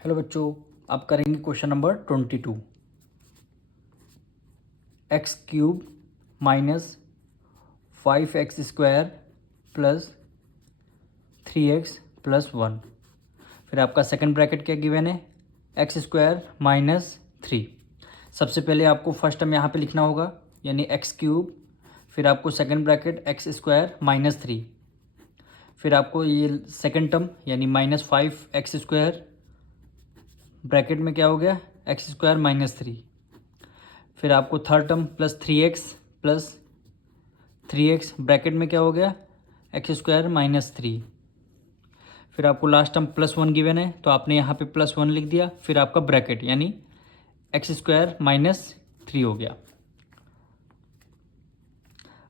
Hello बच्चों, आप करेंगे question number 22। X cube minus 5x² plus 3x plus 1। फिर आपका सेकंड ब्रैकेट क्या गिवन है, x² माइनस 3। सबसे पहले आपको फर्स्ट टर्म यहाँ पे लिखना होगा, यानी एक्स क्यूब, फिर आपको सेकंड ब्रैकेट x² माइनस 3, फिर आपको ये सेकंड टर्म यानी माइनस 5x², ब्रैकेट में क्या हो गया x² माइनस 3, फिर आपको third term plus 3x bracket में क्या हो गया x² माइनस 3, फिर आपको लास्ट टर्म प्लस 1 गिवन है तो आपने यहाँ पे प्लस 1 लिख दिया, फिर आपका ब्रैकेट यानी x² माइनस 3 हो गया।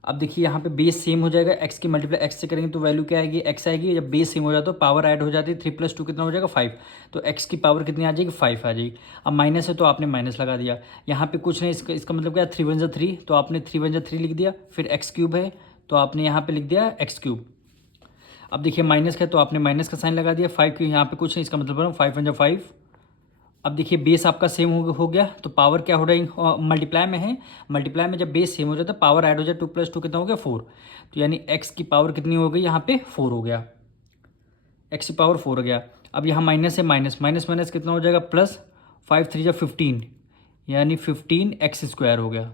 अब देखिए यहाँ पे बेस सेम हो जाएगा, x की मल्टीप्लाई x से करेंगे तो वैल्यू क्या आएगी, x आएगी। जब बेस सेम हो जाता है तो पावर ऐड हो जाती है, 3 + 2 कितना हो जाएगा 5, तो x की पावर कितनी आ जाएगी 5 आ जाएगी। अब माइनस है तो आपने माइनस लगा दिया, यहाँ पे कुछ नहीं, इसका मतलब क्या, 3 × 3, तो आपने 3 × 3 लिख दिया, फिर x³ है तो आपने यहाँ पे लिख दिया x³। अब देखिए माइनस का तो आपने माइनस का साइन लगा दिया, 5 क्यों, यहाँ पे कुछ नहीं, इसका मतलब 5 × 5। अब देखिए बेस आपका सेम हो गया तो पावर क्या हो रहा है, मल्टीप्लाई में है, मल्टीप्लाई में जब बेस सेम हो जाता है पावर ऐड हो जाए, 2 + 2 कितना हो गया 4, तो यानी x की पावर कितनी हो गई यहाँ पे 4 हो गया, x की पावर 4 हो गया। अब यहाँ माइनस है, माइनस माइनस माइनस कितना हो जाएगा प्लस, 5 × 3 = 15, यानी 15x² हो गया।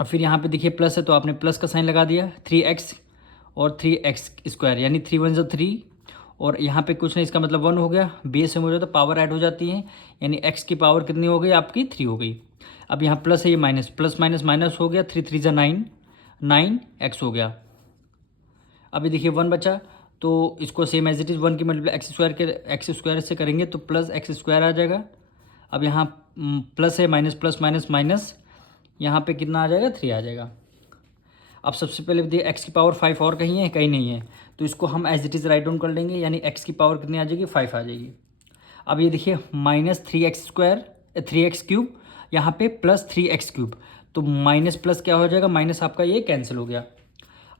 अब फिर यहाँ पे देखिए प्लस है तो आपने प्लस का साइन लगा दिया, 3x और 3x² यानी 3 × 1 = 3, और यहाँ पे कुछ नहीं, इसका मतलब 1 हो गया, बेस में हो जाए तो पावर ऐड हो जाती है, यानी x की पावर कितनी हो गई आपकी 3 हो गई। अब यहाँ प्लस है, ये माइनस, प्लस माइनस माइनस हो गया, 3 × 3 = 9, 9x हो गया। अभी देखिए 1 बचा तो इसको सेम एज इट इज़ 1 की मल्टीप्लाई x² से करेंगे तो प्लस x² आ जाएगा। अब यहाँ प्लस है, माइनस प्लस माइनस माइनस, यहाँ पे कितना आ जाएगा 3 आ जाएगा। अब सबसे पहले देखिए x की पावर 5 और कहीं है, कहीं नहीं है, तो इसको हम as it is write down कर लेंगे, यानी x की पावर कितनी आ जाएगी 5 आ जाएगी। अब ये देखिए माइनस 3x³ यहाँ पे प्लस 3x³, तो माइनस प्लस क्या हो जाएगा, माइनस आपका ये कैंसिल हो गया।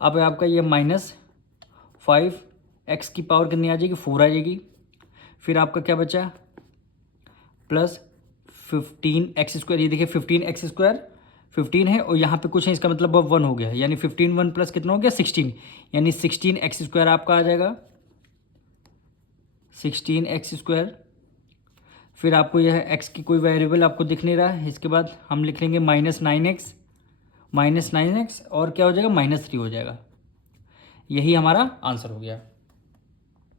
अब आपका ये माइनस 5x की पावर कितनी आ जाएगी 4 आ जाएगी, फिर आपका क्या बचा प्लस 15x², ये देखिए 15x², 15 है और यहाँ पे कुछ है, इसका मतलब अब 1 हो गया, यानी 15 1 प्लस कितना हो गया 16, यानी 16x² आपका आ जाएगा, 16x²। फिर आपको यह x की कोई वेरिएबल आपको दिख नहीं रहा है, इसके बाद हम लिख लेंगे -9x और क्या हो जाएगा -3 हो जाएगा। यही हमारा आंसर हो गया।